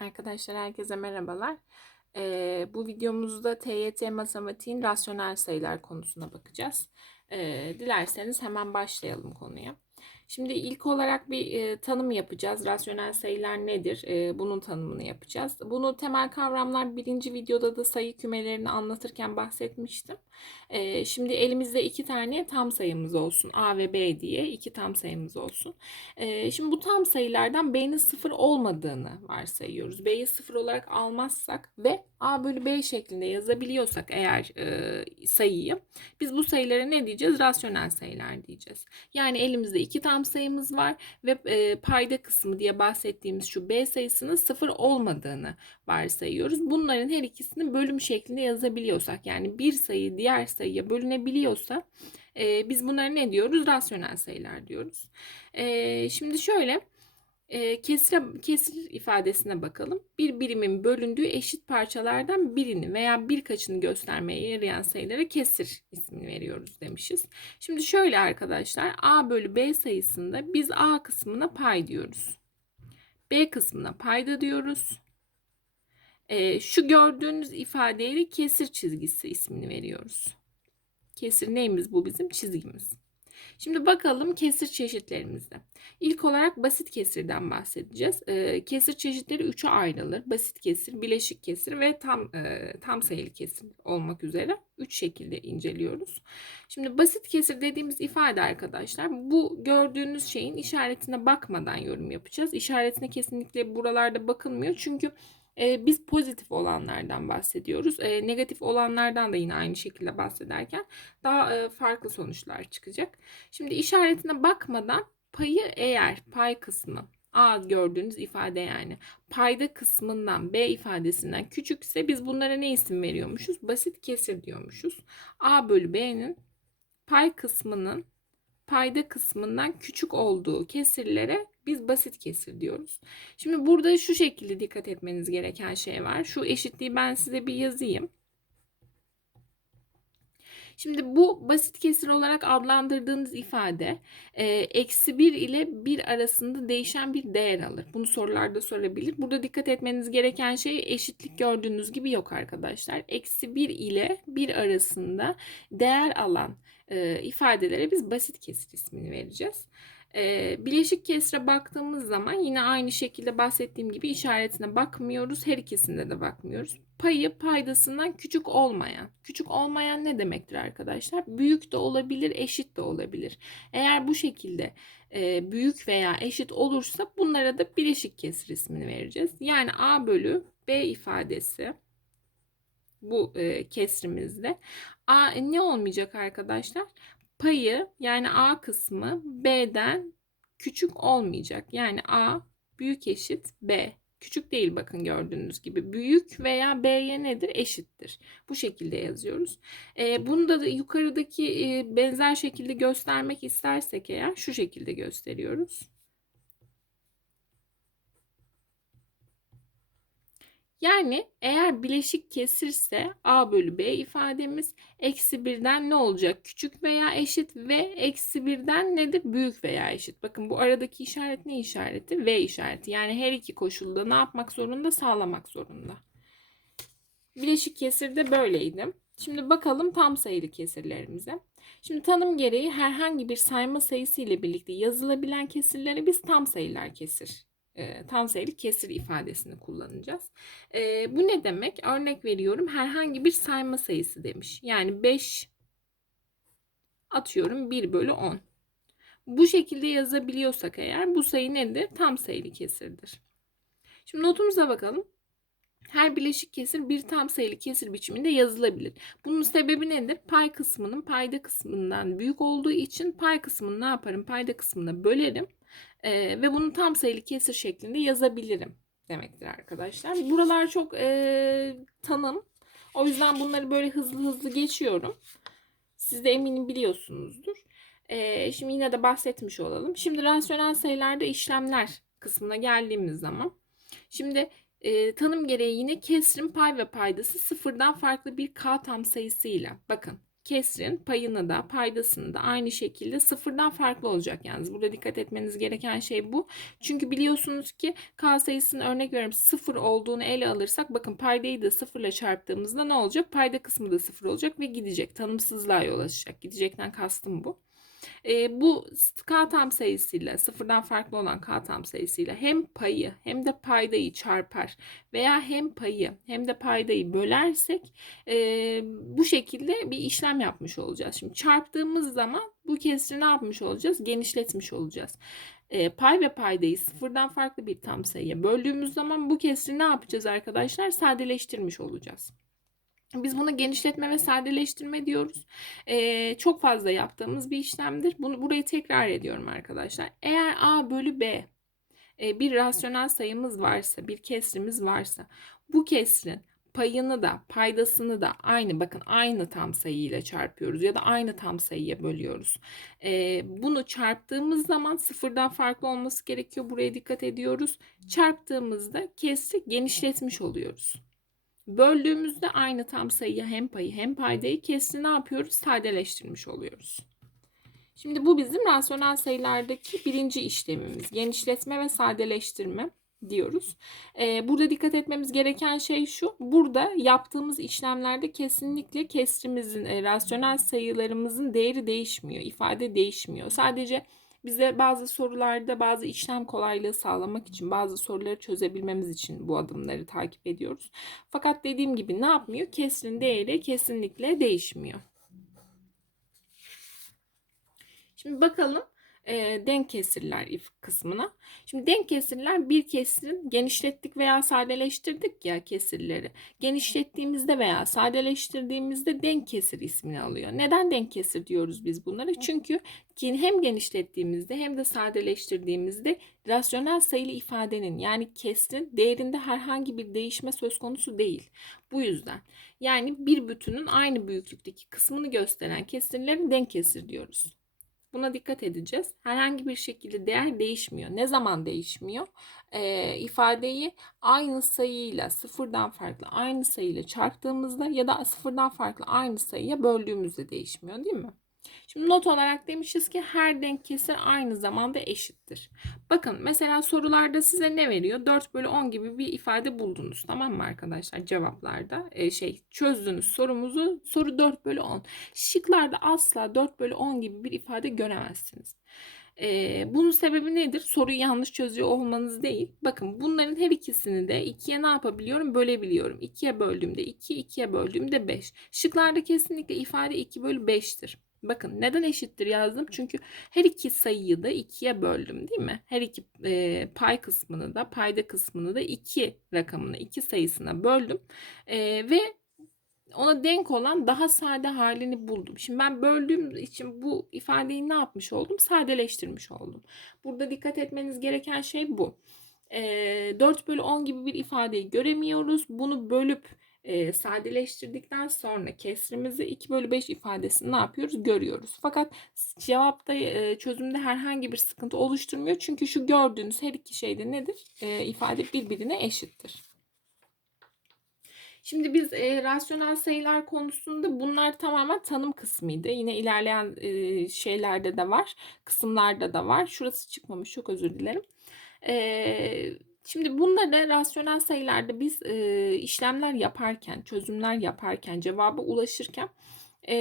Arkadaşlar herkese merhabalar. Ee, bu videomuzda TYT matematiğin rasyonel sayılar konusuna bakacağız. Ee, dilerseniz hemen başlayalım konuya. Şimdi ilk olarak bir e, tanım yapacağız. Rasyonel sayılar nedir? E, bunun tanımını yapacağız. Bunu temel kavramlar birinci videoda da sayı kümelerini anlatırken bahsetmiştim. E, şimdi elimizde iki tane tam sayımız olsun. A ve B diye iki tam sayımız olsun. E, şimdi bu tam sayılardan B'nin sıfır olmadığını varsayıyoruz. B'yi sıfır olarak almazsak ve A bölü B şeklinde yazabiliyorsak eğer e, sayıyı biz bu sayılara ne diyeceğiz? Rasyonel sayılar diyeceğiz. Yani elimizde iki tam sayımız var ve e, payda kısmı diye bahsettiğimiz şu B sayısının sıfır olmadığını varsayıyoruz. Bunların her ikisini bölüm şeklinde yazabiliyorsak yani bir sayı diğer sayıya bölünebiliyorsa e, biz bunları ne diyoruz? Rasyonel sayılar diyoruz. E, şimdi şöyle e, kesir, kesir ifadesine bakalım. Bir birimin bölündüğü eşit parçalardan birini veya birkaçını göstermeye yarayan sayılara kesir ismini veriyoruz demişiz. Şimdi şöyle arkadaşlar a bölü b sayısında biz a kısmına pay diyoruz. B kısmına payda diyoruz. E, şu gördüğünüz ifadeye kesir çizgisi ismini veriyoruz. Kesir neyimiz bu bizim çizgimiz. Şimdi bakalım kesir çeşitlerimizde. İlk olarak basit kesirden bahsedeceğiz. E, kesir çeşitleri üçe ayrılır. Basit kesir, bileşik kesir ve tam e, tam sayılı kesir olmak üzere üç şekilde inceliyoruz. Şimdi basit kesir dediğimiz ifade arkadaşlar bu gördüğünüz şeyin işaretine bakmadan yorum yapacağız. İşaretine kesinlikle buralarda bakılmıyor çünkü e, biz pozitif olanlardan bahsediyoruz. E, negatif olanlardan da yine aynı şekilde bahsederken daha e, farklı sonuçlar çıkacak. Şimdi işaretine bakmadan payı eğer pay kısmı A gördüğünüz ifade yani payda kısmından B ifadesinden küçükse biz bunlara ne isim veriyormuşuz? Basit kesir diyormuşuz. A bölü B'nin pay kısmının payda kısmından küçük olduğu kesirlere biz basit kesir diyoruz. Şimdi burada şu şekilde dikkat etmeniz gereken şey var. Şu eşitliği ben size bir yazayım. Şimdi bu basit kesir olarak adlandırdığınız ifade e, eksi 1 ile 1 arasında değişen bir değer alır. Bunu sorularda sorabilir. Burada dikkat etmeniz gereken şey eşitlik gördüğünüz gibi yok arkadaşlar. Eksi 1 ile 1 arasında değer alan e, ifadelere biz basit kesir ismini vereceğiz. E, bileşik kesre baktığımız zaman yine aynı şekilde bahsettiğim gibi işaretine bakmıyoruz. Her ikisinde de bakmıyoruz. Payı paydasından küçük olmayan. Küçük olmayan ne demektir arkadaşlar? Büyük de olabilir, eşit de olabilir. Eğer bu şekilde e, büyük veya eşit olursa bunlara da bileşik kesir ismini vereceğiz. Yani A bölü B ifadesi bu e, kesrimizde A ne olmayacak arkadaşlar? Payı yani A kısmı B'den küçük olmayacak. Yani A büyük eşit B. Küçük değil bakın gördüğünüz gibi. Büyük veya B'ye nedir? Eşittir. Bu şekilde yazıyoruz. E, bunu da yukarıdaki e, benzer şekilde göstermek istersek eğer şu şekilde gösteriyoruz. Yani eğer bileşik kesirse a bölü b ifademiz eksi birden ne olacak? Küçük veya eşit ve eksi birden nedir? Büyük veya eşit. Bakın bu aradaki işaret ne işareti? V işareti. Yani her iki koşulda ne yapmak zorunda? Sağlamak zorunda. Bileşik kesir de böyleydi. Şimdi bakalım tam sayılı kesirlerimize. Şimdi tanım gereği herhangi bir sayma sayısı ile birlikte yazılabilen kesirlere biz tam sayılar kesir e, tam sayılı kesir ifadesini kullanacağız. E, bu ne demek? Örnek veriyorum herhangi bir sayma sayısı demiş. Yani 5 atıyorum 1 bölü 10. Bu şekilde yazabiliyorsak eğer bu sayı nedir? Tam sayılı kesirdir. Şimdi notumuza bakalım. Her bileşik kesir bir tam sayılı kesir biçiminde yazılabilir. Bunun sebebi nedir? Pay kısmının payda kısmından büyük olduğu için pay kısmını ne yaparım? Payda kısmına bölerim e, ve bunu tam sayılı kesir şeklinde yazabilirim demektir arkadaşlar. Buralar çok e, tanım. O yüzden bunları böyle hızlı hızlı geçiyorum. Siz de eminim biliyorsunuzdur. E, şimdi yine de bahsetmiş olalım. Şimdi rasyonel sayılarda işlemler kısmına geldiğimiz zaman. Şimdi e, tanım gereği yine kesrin pay ve paydası sıfırdan farklı bir k tam sayısıyla. Bakın kesrin payını da paydasını da aynı şekilde sıfırdan farklı olacak yalnız. Burada dikkat etmeniz gereken şey bu. Çünkü biliyorsunuz ki K sayısının örnek veriyorum sıfır olduğunu ele alırsak bakın paydayı da sıfırla çarptığımızda ne olacak? Payda kısmı da sıfır olacak ve gidecek. Tanımsızlığa yol açacak. Gidecekten kastım bu. E, bu k tam sayısıyla sıfırdan farklı olan k tam sayısıyla hem payı hem de paydayı çarpar veya hem payı hem de paydayı bölersek e, bu şekilde bir işlem yapmış olacağız. Şimdi çarptığımız zaman bu kesri ne yapmış olacağız? Genişletmiş olacağız. E, pay ve paydayı sıfırdan farklı bir tam sayıya böldüğümüz zaman bu kesri ne yapacağız arkadaşlar? Sadeleştirmiş olacağız. Biz bunu genişletme ve sadeleştirme diyoruz. Ee, çok fazla yaptığımız bir işlemdir. Bunu burayı tekrar ediyorum arkadaşlar. Eğer a bölü b e, bir rasyonel sayımız varsa, bir kesrimiz varsa, bu kesrin payını da paydasını da aynı bakın aynı tam sayı ile çarpıyoruz ya da aynı tam sayıya bölüyoruz. Ee, bunu çarptığımız zaman sıfırdan farklı olması gerekiyor. Buraya dikkat ediyoruz. Çarptığımızda kesri genişletmiş oluyoruz. Böldüğümüzde aynı tam sayıya hem payı hem paydayı kesri ne yapıyoruz? Sadeleştirmiş oluyoruz. Şimdi bu bizim rasyonel sayılardaki birinci işlemimiz. Genişletme ve sadeleştirme diyoruz. Ee, burada dikkat etmemiz gereken şey şu. Burada yaptığımız işlemlerde kesinlikle kesrimizin, e, rasyonel sayılarımızın değeri değişmiyor. ifade değişmiyor. Sadece bize bazı sorularda bazı işlem kolaylığı sağlamak için bazı soruları çözebilmemiz için bu adımları takip ediyoruz. Fakat dediğim gibi ne yapmıyor? Kesrin değeri kesinlikle değişmiyor. Şimdi bakalım e, denk kesirler if kısmına. Şimdi denk kesirler bir kesirin genişlettik veya sadeleştirdik ya kesirleri. Genişlettiğimizde veya sadeleştirdiğimizde denk kesir ismini alıyor. Neden denk kesir diyoruz biz bunları? Çünkü hem genişlettiğimizde hem de sadeleştirdiğimizde rasyonel sayılı ifadenin yani kesrin değerinde herhangi bir değişme söz konusu değil. Bu yüzden yani bir bütünün aynı büyüklükteki kısmını gösteren kesirleri denk kesir diyoruz. Buna dikkat edeceğiz. Herhangi bir şekilde değer değişmiyor. Ne zaman değişmiyor? Ee, ifadeyi aynı sayıyla sıfırdan farklı aynı sayıyla çarptığımızda ya da sıfırdan farklı aynı sayıya böldüğümüzde değişmiyor değil mi? Şimdi not olarak demişiz ki her denk kesir aynı zamanda eşittir. Bakın mesela sorularda size ne veriyor? 4 bölü 10 gibi bir ifade buldunuz. Tamam mı arkadaşlar? Cevaplarda e, şey çözdünüz sorumuzu. Soru 4 bölü 10. Şıklarda asla 4 bölü 10 gibi bir ifade göremezsiniz. Ee, bunun sebebi nedir? Soruyu yanlış çözüyor olmanız değil. Bakın bunların her ikisini de 2'ye ne yapabiliyorum? Bölebiliyorum. 2'ye böldüğümde 2, 2'ye böldüğümde 5. Şıklarda kesinlikle ifade 2 bölü 5'tir. Bakın neden eşittir yazdım? Çünkü her iki sayıyı da ikiye böldüm değil mi? Her iki e, pay kısmını da payda kısmını da iki rakamına iki sayısına böldüm. E, ve ona denk olan daha sade halini buldum. Şimdi ben böldüğüm için bu ifadeyi ne yapmış oldum? Sadeleştirmiş oldum. Burada dikkat etmeniz gereken şey bu. E, 4 bölü 10 gibi bir ifadeyi göremiyoruz. Bunu bölüp e, sadeleştirdikten sonra kesrimizi 2 bölü 5 ifadesini ne yapıyoruz? Görüyoruz. Fakat cevapta e, çözümde herhangi bir sıkıntı oluşturmuyor. Çünkü şu gördüğünüz her iki şeyde nedir? E, ifade birbirine eşittir. Şimdi biz e, rasyonel sayılar konusunda bunlar tamamen tanım kısmıydı. Yine ilerleyen e, şeylerde de var. Kısımlarda da var. Şurası çıkmamış. Çok özür dilerim. Eee Şimdi bunları rasyonel sayılarda biz e, işlemler yaparken, çözümler yaparken, cevaba ulaşırken e,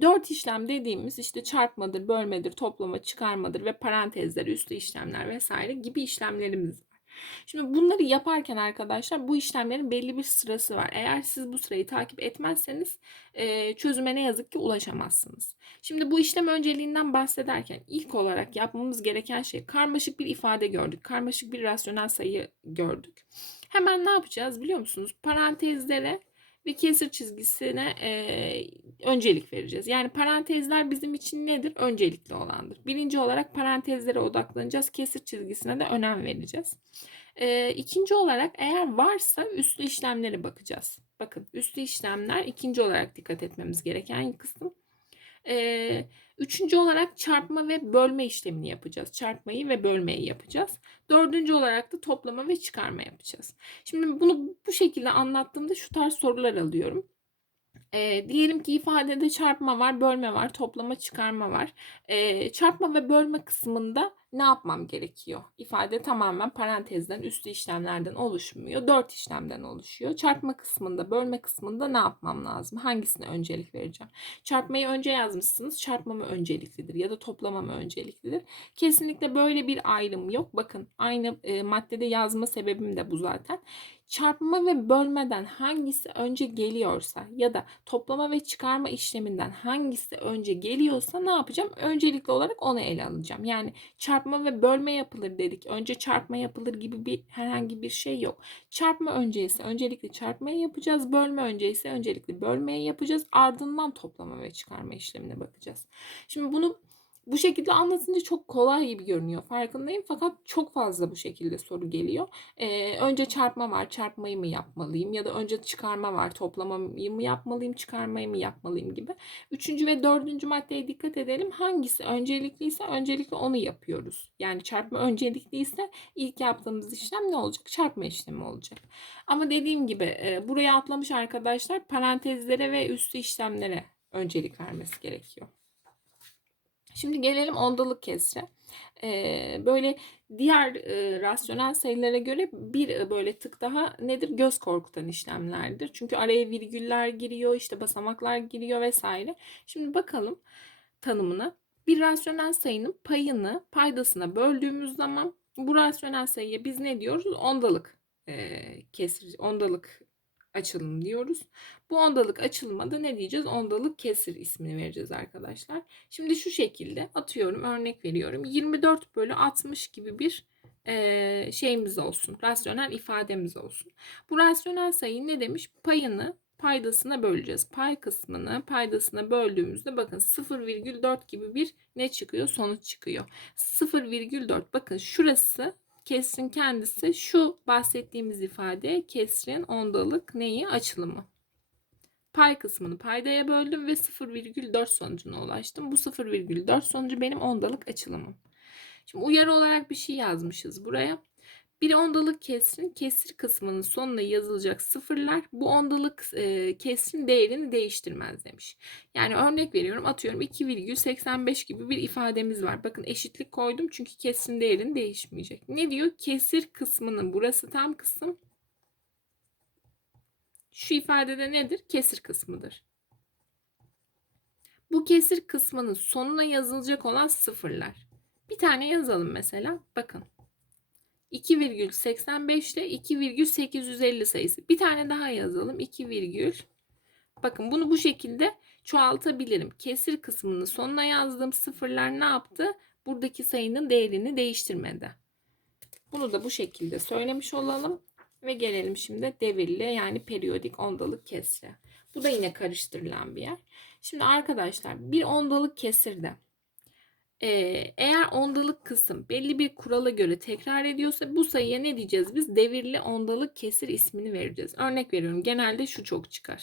dört işlem dediğimiz işte çarpmadır, bölmedir, toplama, çıkarmadır ve parantezler, üstü işlemler vesaire gibi işlemlerimiz var. Şimdi bunları yaparken arkadaşlar bu işlemlerin belli bir sırası var. Eğer siz bu sırayı takip etmezseniz e, çözüme ne yazık ki ulaşamazsınız. Şimdi bu işlem önceliğinden bahsederken ilk olarak yapmamız gereken şey karmaşık bir ifade gördük. Karmaşık bir rasyonel sayı gördük. Hemen ne yapacağız biliyor musunuz? Parantezlere ve kesir çizgisine e, öncelik vereceğiz. Yani parantezler bizim için nedir? Öncelikli olandır. Birinci olarak parantezlere odaklanacağız. Kesir çizgisine de önem vereceğiz. E, ikinci olarak eğer varsa üslü işlemlere bakacağız. Bakın üslü işlemler ikinci olarak dikkat etmemiz gereken kısım. E, üçüncü olarak çarpma ve bölme işlemini yapacağız. Çarpmayı ve bölmeyi yapacağız. Dördüncü olarak da toplama ve çıkarma yapacağız. Şimdi bunu bu şekilde anlattığımda şu tarz sorular alıyorum. E, diyelim ki ifadede çarpma var, bölme var, toplama, çıkarma var. E, çarpma ve bölme kısmında ne yapmam gerekiyor? İfade tamamen parantezden, üstü işlemlerden oluşmuyor. Dört işlemden oluşuyor. Çarpma kısmında, bölme kısmında ne yapmam lazım? Hangisine öncelik vereceğim? Çarpmayı önce yazmışsınız. Çarpma mı önceliklidir ya da toplama mı önceliklidir? Kesinlikle böyle bir ayrım yok. Bakın aynı e, maddede yazma sebebim de bu zaten çarpma ve bölmeden hangisi önce geliyorsa ya da toplama ve çıkarma işleminden hangisi önce geliyorsa ne yapacağım? Öncelikli olarak onu ele alacağım. Yani çarpma ve bölme yapılır dedik. Önce çarpma yapılır gibi bir herhangi bir şey yok. Çarpma önceyse öncelikle çarpmayı yapacağız. Bölme önceyse öncelikle bölmeyi yapacağız. Ardından toplama ve çıkarma işlemine bakacağız. Şimdi bunu bu şekilde anlatınca çok kolay gibi görünüyor farkındayım fakat çok fazla bu şekilde soru geliyor. Ee, önce çarpma var çarpmayı mı yapmalıyım ya da önce çıkarma var toplamayı mı yapmalıyım çıkarmayı mı yapmalıyım gibi. Üçüncü ve dördüncü maddeye dikkat edelim hangisi öncelikliyse öncelikle onu yapıyoruz. Yani çarpma öncelikliyse ilk yaptığımız işlem ne olacak? Çarpma işlemi olacak. Ama dediğim gibi e, buraya atlamış arkadaşlar parantezlere ve üstü işlemlere öncelik vermesi gerekiyor. Şimdi gelelim ondalık kesre. Ee, böyle diğer e, rasyonel sayılara göre bir e, böyle tık daha nedir? Göz korkutan işlemlerdir. Çünkü araya virgüller giriyor, işte basamaklar giriyor vesaire. Şimdi bakalım tanımına. Bir rasyonel sayının payını paydasına böldüğümüz zaman bu rasyonel sayıya biz ne diyoruz? Ondalık e, kesir, ondalık açılım diyoruz. Bu ondalık açılıma da ne diyeceğiz? Ondalık kesir ismini vereceğiz arkadaşlar. Şimdi şu şekilde atıyorum örnek veriyorum. 24 bölü 60 gibi bir şeyimiz olsun. Rasyonel ifademiz olsun. Bu rasyonel sayı ne demiş? Payını paydasına böleceğiz. Pay kısmını paydasına böldüğümüzde bakın 0,4 gibi bir ne çıkıyor? Sonuç çıkıyor. 0,4 bakın şurası kesrin kendisi şu bahsettiğimiz ifade kesrin ondalık neyi açılımı. Pay kısmını paydaya böldüm ve 0,4 sonucuna ulaştım. Bu 0,4 sonucu benim ondalık açılımım. Şimdi uyarı olarak bir şey yazmışız buraya. Bir ondalık kesrin kesir kısmının sonuna yazılacak sıfırlar bu ondalık e, kesrin değerini değiştirmez demiş. Yani örnek veriyorum atıyorum 2,85 gibi bir ifademiz var. Bakın eşitlik koydum çünkü kesrin değerini değişmeyecek. Ne diyor? Kesir kısmının burası tam kısım. Şu ifadede nedir? Kesir kısmıdır. Bu kesir kısmının sonuna yazılacak olan sıfırlar. Bir tane yazalım mesela. Bakın 2,85 ile 2,850 sayısı. Bir tane daha yazalım. 2, virgül. Bakın bunu bu şekilde çoğaltabilirim. Kesir kısmının sonuna yazdığım sıfırlar ne yaptı? Buradaki sayının değerini değiştirmedi. Bunu da bu şekilde söylemiş olalım. Ve gelelim şimdi devirli yani periyodik ondalık kesre. Bu da yine karıştırılan bir yer. Şimdi arkadaşlar bir ondalık kesirde eğer ondalık kısım belli bir kurala göre tekrar ediyorsa bu sayıya ne diyeceğiz biz? Devirli ondalık kesir ismini vereceğiz. Örnek veriyorum. Genelde şu çok çıkar.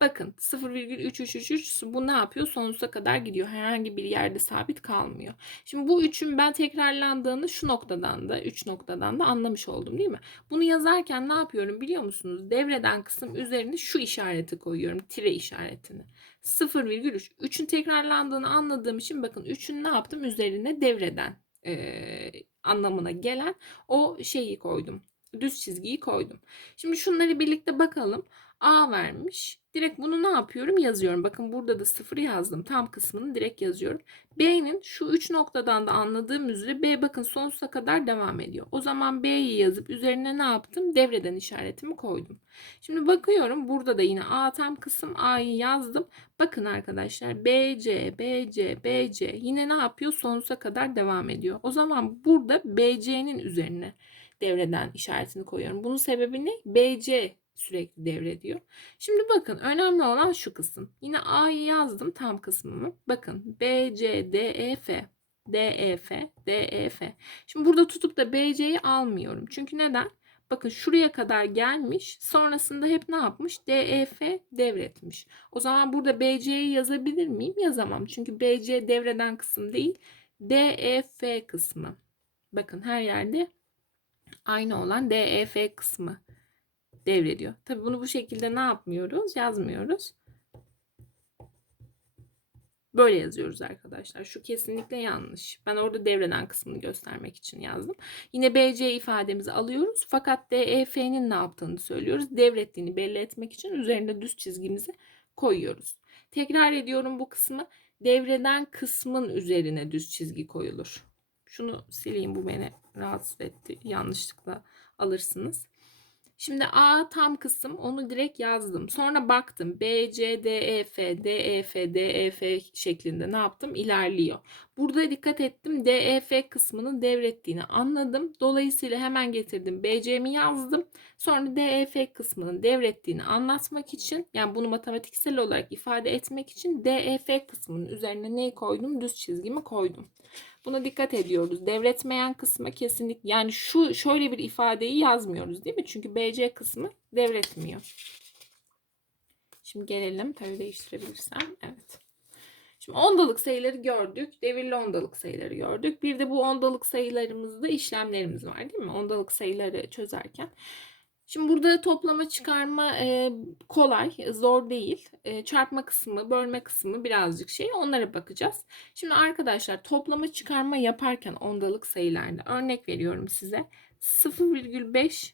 Bakın 0,3333 bu ne yapıyor? Sonsuza kadar gidiyor. Herhangi bir yerde sabit kalmıyor. Şimdi bu üçün ben tekrarlandığını şu noktadan da 3 noktadan da anlamış oldum değil mi? Bunu yazarken ne yapıyorum biliyor musunuz? Devreden kısım üzerine şu işareti koyuyorum. Tire işaretini. 0,3. 3'ün tekrarlandığını anladığım için bakın 3'ün ne yaptım? Üzerine devreden e, anlamına gelen o şeyi koydum. Düz çizgiyi koydum. Şimdi şunları birlikte bakalım. A vermiş. Direkt bunu ne yapıyorum? Yazıyorum. Bakın burada da sıfır yazdım. Tam kısmını direkt yazıyorum. B'nin şu üç noktadan da anladığım üzere B bakın sonsuza kadar devam ediyor. O zaman B'yi yazıp üzerine ne yaptım? Devreden işaretimi koydum. Şimdi bakıyorum burada da yine A tam kısım A'yı yazdım. Bakın arkadaşlar BC, BC, BC yine ne yapıyor? Sonsuza kadar devam ediyor. O zaman burada BC'nin üzerine devreden işaretini koyuyorum. Bunun sebebi ne? BC sürekli devrediyor. Şimdi bakın önemli olan şu kısım. Yine A'yı yazdım tam kısmımı. Bakın B, C, D, E, F. D, E, F, D, E, F. Şimdi burada tutup da BC'yi almıyorum. Çünkü neden? Bakın şuraya kadar gelmiş. Sonrasında hep ne yapmış? D, E, F devretmiş. O zaman burada BC'yi yazabilir miyim? Yazamam. Çünkü BC devreden kısım değil. D, E, F kısmı. Bakın her yerde aynı olan D, E, F kısmı Devrediyor. Tabii bunu bu şekilde ne yapmıyoruz? Yazmıyoruz. Böyle yazıyoruz arkadaşlar. Şu kesinlikle yanlış. Ben orada devreden kısmını göstermek için yazdım. Yine BC ifademizi alıyoruz. Fakat DEF'nin ne yaptığını söylüyoruz. Devrettiğini belli etmek için üzerinde düz çizgimizi koyuyoruz. Tekrar ediyorum bu kısmı. Devreden kısmın üzerine düz çizgi koyulur. Şunu sileyim bu beni rahatsız etti. Yanlışlıkla alırsınız. Şimdi A tam kısım onu direkt yazdım. Sonra baktım B, C, D, E, F, D, E, F, D, E, F şeklinde ne yaptım? İlerliyor. Burada dikkat ettim. D, E, F kısmının devrettiğini anladım. Dolayısıyla hemen getirdim. B, C'mi yazdım. Sonra D, E, F kısmının devrettiğini anlatmak için yani bunu matematiksel olarak ifade etmek için D, E, F kısmının üzerine neyi koydum? Düz çizgimi koydum. Buna dikkat ediyoruz. Devretmeyen kısmı kesinlikle yani şu şöyle bir ifadeyi yazmıyoruz değil mi? Çünkü BC kısmı devretmiyor. Şimdi gelelim. Tabii değiştirebilirsem. Evet. Şimdi ondalık sayıları gördük. Devirli ondalık sayıları gördük. Bir de bu ondalık sayılarımızda işlemlerimiz var değil mi? Ondalık sayıları çözerken. Şimdi burada toplama çıkarma e, kolay, zor değil. E, çarpma kısmı, bölme kısmı birazcık şey. Onlara bakacağız. Şimdi arkadaşlar toplama çıkarma yaparken ondalık sayılarda örnek veriyorum size. 0,5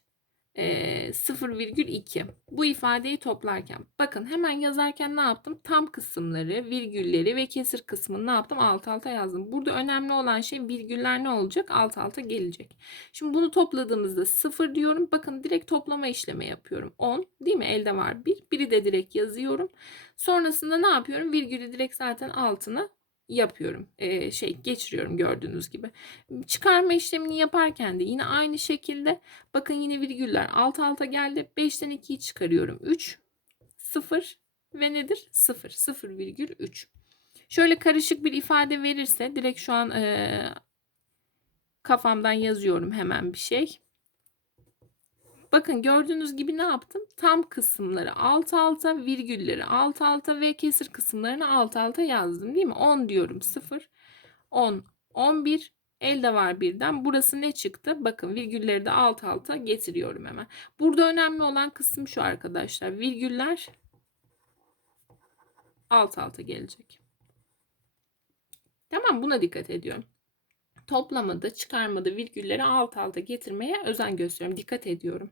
e, 0,2 bu ifadeyi toplarken bakın hemen yazarken ne yaptım? Tam kısımları virgülleri ve kesir kısmını ne yaptım? Alt alta yazdım. Burada önemli olan şey virgüller ne olacak? Alt alta gelecek. Şimdi bunu topladığımızda 0 diyorum. Bakın direkt toplama işlemi yapıyorum. 10 değil mi? Elde var 1 biri de direkt yazıyorum. Sonrasında ne yapıyorum? Virgülü direkt zaten altına yapıyorum. Ee, şey geçiriyorum gördüğünüz gibi. Çıkarma işlemini yaparken de yine aynı şekilde bakın yine virgüller alt alta geldi. 5'ten 2'yi çıkarıyorum. 3 0 ve nedir? 0 0,3. Şöyle karışık bir ifade verirse direkt şu an e, kafamdan yazıyorum hemen bir şey. Bakın gördüğünüz gibi ne yaptım? Tam kısımları alt alta, virgülleri alt alta ve kesir kısımlarını alt alta yazdım değil mi? 10 diyorum 0, 10, 11, elde var birden. Burası ne çıktı? Bakın virgülleri de alt alta getiriyorum hemen. Burada önemli olan kısım şu arkadaşlar. Virgüller alt alta gelecek. Tamam buna dikkat ediyorum toplamada, çıkarmada virgülleri alt alta getirmeye özen gösteriyorum. Dikkat ediyorum.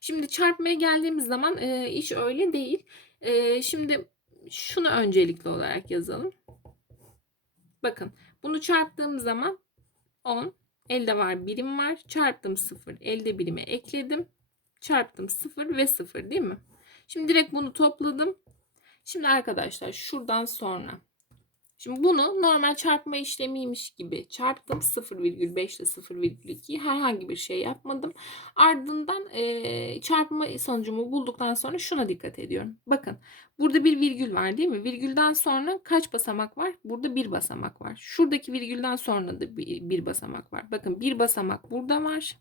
Şimdi çarpmaya geldiğimiz zaman e, iş öyle değil. E, şimdi şunu öncelikli olarak yazalım. Bakın bunu çarptığım zaman 10 elde var birim var. Çarptım 0 elde birime ekledim. Çarptım 0 ve 0 değil mi? Şimdi direkt bunu topladım. Şimdi arkadaşlar şuradan sonra Şimdi bunu normal çarpma işlemiymiş gibi çarptım. 0,5 ile 0,2 herhangi bir şey yapmadım. Ardından çarpma sonucumu bulduktan sonra şuna dikkat ediyorum. Bakın burada bir virgül var değil mi? Virgülden sonra kaç basamak var? Burada bir basamak var. Şuradaki virgülden sonra da bir basamak var. Bakın bir basamak burada var.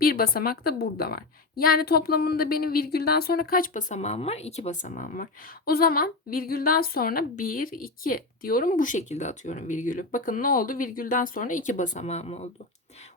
Bir basamak da burada var. Yani toplamında benim virgülden sonra kaç basamağım var? 2 basamağım var. O zaman virgülden sonra 1, 2 diyorum. Bu şekilde atıyorum virgülü. Bakın ne oldu? Virgülden sonra 2 basamağım oldu.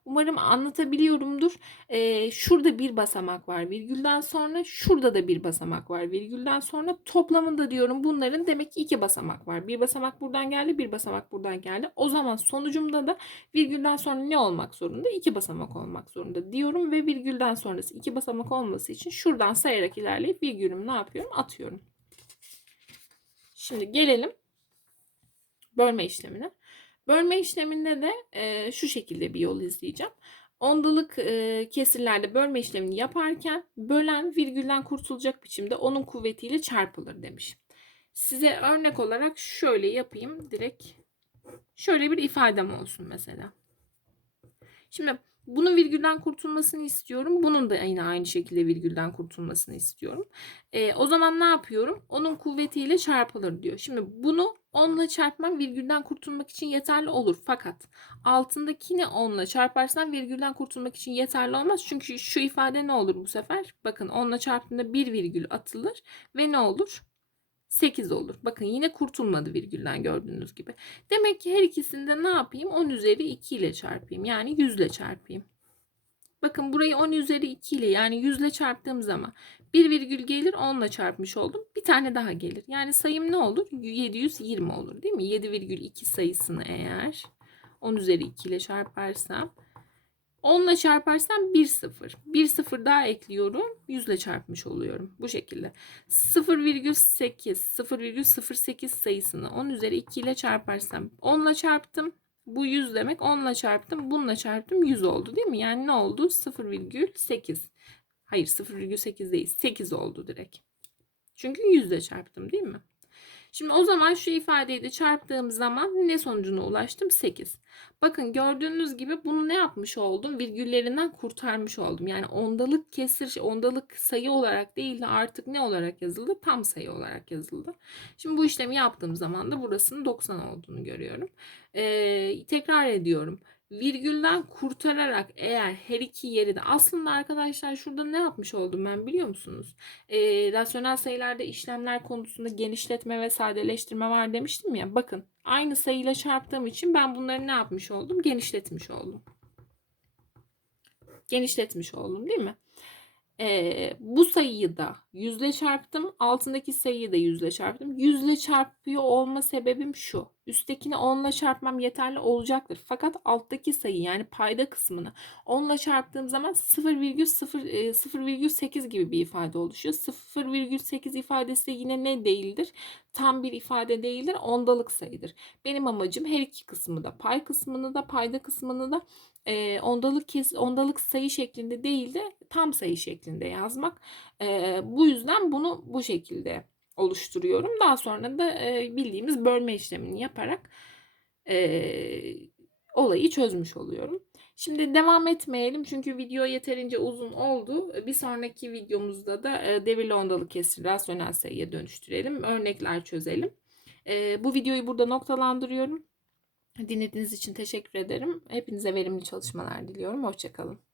Umarım anlatabiliyorumdur. Ee, şurada bir basamak var virgülden sonra. Şurada da bir basamak var virgülden sonra. Toplamında diyorum bunların demek ki iki basamak var. Bir basamak buradan geldi bir basamak buradan geldi. O zaman sonucumda da virgülden sonra ne olmak zorunda? İki basamak olmak zorunda diyorum ve virgülden sonrası iki basamak olması için şuradan sayarak ilerleyip virgülümü ne yapıyorum? Atıyorum. Şimdi gelelim bölme işlemine. Bölme işleminde de e, şu şekilde bir yol izleyeceğim. Ondalık e, kesirlerde bölme işlemini yaparken bölen virgülden kurtulacak biçimde onun kuvvetiyle çarpılır demiş. Size örnek olarak şöyle yapayım direkt. Şöyle bir ifadem olsun mesela. Şimdi bunun virgülden kurtulmasını istiyorum. Bunun da yine aynı şekilde virgülden kurtulmasını istiyorum. E, o zaman ne yapıyorum? Onun kuvvetiyle çarpılır diyor. Şimdi bunu 10 ile çarpmam virgülden kurtulmak için yeterli olur. Fakat altındakini 10 ile çarparsam virgülden kurtulmak için yeterli olmaz. Çünkü şu ifade ne olur bu sefer? Bakın 10 ile çarptığında bir virgül atılır ve ne olur? 8 olur. Bakın yine kurtulmadı virgülden gördüğünüz gibi. Demek ki her ikisinde ne yapayım? 10 üzeri 2 ile çarpayım. Yani 100 ile çarpayım. Bakın burayı 10 üzeri 2 ile yani 100 ile çarptığım zaman 1 virgül gelir 10 ile çarpmış oldum. Bir tane daha gelir. Yani sayım ne olur? 720 olur değil mi? 7,2 sayısını eğer 10 üzeri 2 ile çarparsam 10 ile çarparsam 1 0. 1 0 daha ekliyorum. 100 ile çarpmış oluyorum. Bu şekilde. 0,8 0,08 sayısını 10 üzeri 2 ile çarparsam 10 ile çarptım. Bu 100 demek. 10 ile çarptım. Bununla çarptım. 100 oldu değil mi? Yani ne oldu? 0,8. Hayır 0,8 değil. 8 oldu direkt. Çünkü 100 ile çarptım değil mi? Şimdi o zaman şu ifadeyi de çarptığım zaman ne sonucuna ulaştım? 8. Bakın gördüğünüz gibi bunu ne yapmış oldum? Virgüllerinden kurtarmış oldum. Yani ondalık kesir, ondalık sayı olarak değil de artık ne olarak yazıldı? Tam sayı olarak yazıldı. Şimdi bu işlemi yaptığım zaman da burasının 90 olduğunu görüyorum. Ee, tekrar ediyorum virgülden kurtararak eğer her iki yeri de aslında arkadaşlar şurada ne yapmış oldum ben biliyor musunuz? Ee, rasyonel sayılarda işlemler konusunda genişletme ve sadeleştirme var demiştim ya. Bakın aynı sayıyla çarptığım için ben bunları ne yapmış oldum? Genişletmiş oldum. Genişletmiş oldum değil mi? Ee, bu sayıyı da yüzle çarptım. Altındaki sayıyı da yüzle çarptım. Yüzle çarpıyor olma sebebim şu. Üsttekini 10 ile çarpmam yeterli olacaktır. Fakat alttaki sayı yani payda kısmını 10 ile çarptığım zaman 0,8 gibi bir ifade oluşuyor. 0,8 ifadesi yine ne değildir? Tam bir ifade değildir. Ondalık sayıdır. Benim amacım her iki kısmı da pay kısmını da payda kısmını da e, ondalık kes, ondalık sayı şeklinde değil de tam sayı şeklinde yazmak. E, bu yüzden bunu bu şekilde oluşturuyorum. Daha sonra da e, bildiğimiz bölme işlemini yaparak e, olayı çözmüş oluyorum. Şimdi devam etmeyelim çünkü video yeterince uzun oldu. Bir sonraki videomuzda da e, devirli ondalı kesir rasyonel sayıya dönüştürelim. Örnekler çözelim. Bu videoyu burada noktalandırıyorum. Dinlediğiniz için teşekkür ederim. Hepinize verimli çalışmalar diliyorum. Hoşçakalın.